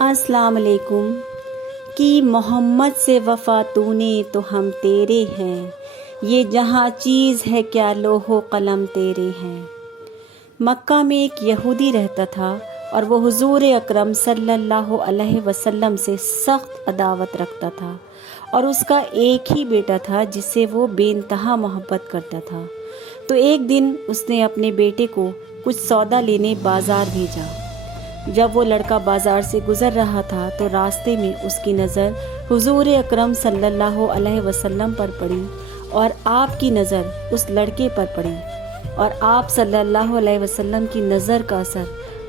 السلام علیکم۔ کی محمد سے وفا تو نے تو ہم تیرے ہیں، یہ جہاں چیز ہے کیا لوح و قلم تیرے ہیں۔ مکہ میں ایک یہودی رہتا تھا اور وہ حضور اکرم صلی اللہ علیہ وسلم سے سخت عداوت رکھتا تھا، اور اس کا ایک ہی بیٹا تھا جس سے وہ بے انتہا محبت کرتا تھا۔ تو ایک دن اس نے اپنے بیٹے کو کچھ سودا لینے بازار بھیجا۔ جب وہ لڑکا بازار سے گزر رہا تھا تو راستے میں اس کی نظر حضور اکرم صلی اللہ علیہ وسلم پر پڑی، اور آپ کی نظر اس لڑکے پر پڑی، اور آپ صلی اللہ علیہ وسلم کی نظر کا اثر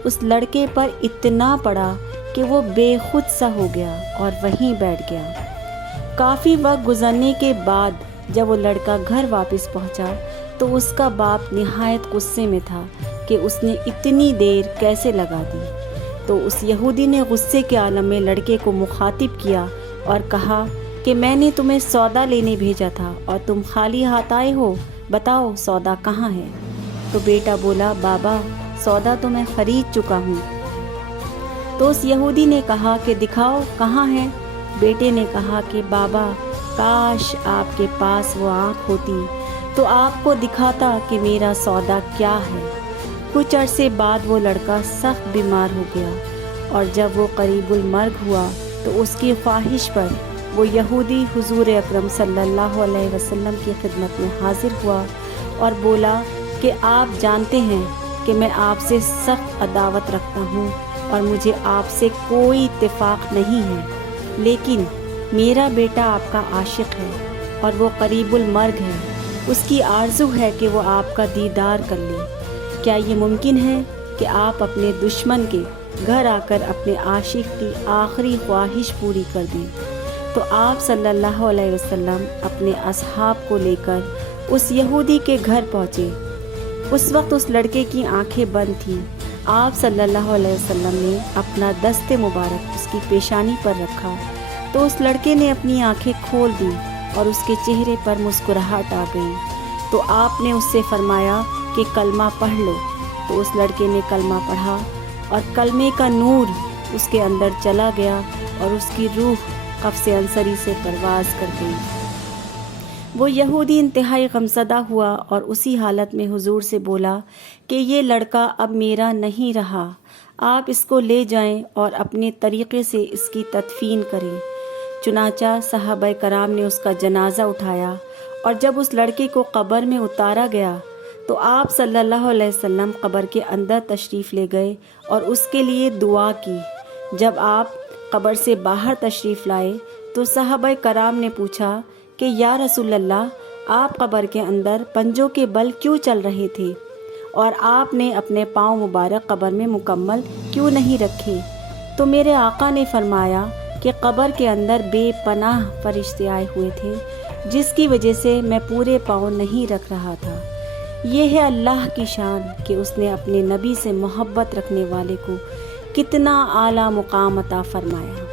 اس لڑکے پر اتنا پڑا کہ وہ بے خود سا ہو گیا اور وہیں بیٹھ گیا۔ کافی وقت گزرنے کے بعد جب وہ لڑکا گھر واپس پہنچا تو اس کا باپ نہایت غصے میں تھا کہ اس نے اتنی دیر کیسے لگا دی۔ تو اس یہودی نے غصے کے عالم میں لڑکے کو مخاطب کیا اور کہا کہ میں نے تمہیں سودا لینے بھیجا تھا اور تم خالی ہاتھ آئے ہو، بتاؤ سودا کہاں ہے؟ تو بیٹا بولا، بابا سودا تو میں خرید چکا ہوں۔ تو اس یہودی نے کہا کہ دکھاؤ کہاں ہے؟ بیٹے نے کہا کہ بابا کاش آپ کے پاس وہ آنکھ ہوتی تو آپ کو دکھاتا کہ میرا سودا کیا ہے۔ کچھ عرصے بعد وہ لڑکا سخت بیمار ہو گیا، اور جب وہ قریب المرگ ہوا تو اس کی خواہش پر وہ یہودی حضور اکرم صلی اللہ علیہ وسلم کی خدمت میں حاضر ہوا اور بولا کہ آپ جانتے ہیں کہ میں آپ سے سخت عداوت رکھتا ہوں اور مجھے آپ سے کوئی اتفاق نہیں ہے، لیکن میرا بیٹا آپ کا عاشق ہے اور وہ قریب المرگ ہے، اس کی آرزو ہے کہ وہ آپ کا دیدار کر لے۔ کیا یہ ممکن ہے کہ آپ اپنے دشمن کے گھر آ کر اپنے عاشق کی آخری خواہش پوری کر دیں؟ تو آپ صلی اللہ علیہ وسلم اپنے اصحاب کو لے کر اس یہودی کے گھر پہنچے۔ اس وقت اس لڑکے کی آنکھیں بند تھیں۔ آپ صلی اللہ علیہ وسلم نے اپنا دست مبارک اس کی پیشانی پر رکھا تو اس لڑکے نے اپنی آنکھیں کھول دی اور اس کے چہرے پر مسکراہٹ آ گئی۔ تو آپ نے اس سے فرمایا کہ کلمہ پڑھ لو۔ تو اس لڑکے نے کلمہ پڑھا اور کلمے کا نور اس کے اندر چلا گیا اور اس کی روح قفس انصری سے پرواز کر گئی۔ وہ یہودی انتہائی غمزدہ ہوا اور اسی حالت میں حضور سے بولا کہ یہ لڑکا اب میرا نہیں رہا، آپ اس کو لے جائیں اور اپنے طریقے سے اس کی تدفین کریں۔ چنانچہ صحابہ کرام نے اس کا جنازہ اٹھایا، اور جب اس لڑکے کو قبر میں اتارا گیا تو آپ صلی اللہ علیہ وسلم قبر کے اندر تشریف لے گئے اور اس کے لیے دعا کی۔ جب آپ قبر سے باہر تشریف لائے تو صحابہ کرام نے پوچھا کہ یا رسول اللہ، آپ قبر کے اندر پنجوں کے بل کیوں چل رہے تھے اور آپ نے اپنے پاؤں مبارک قبر میں مکمل کیوں نہیں رکھے؟ تو میرے آقا نے فرمایا کہ قبر کے اندر بے پناہ فرشتے آئے ہوئے تھے، جس کی وجہ سے میں پورے پاؤں نہیں رکھ رہا تھا۔ یہ ہے اللہ کی شان کہ اس نے اپنے نبی سے محبت رکھنے والے کو کتنا اعلیٰ مقام عطا فرمایا۔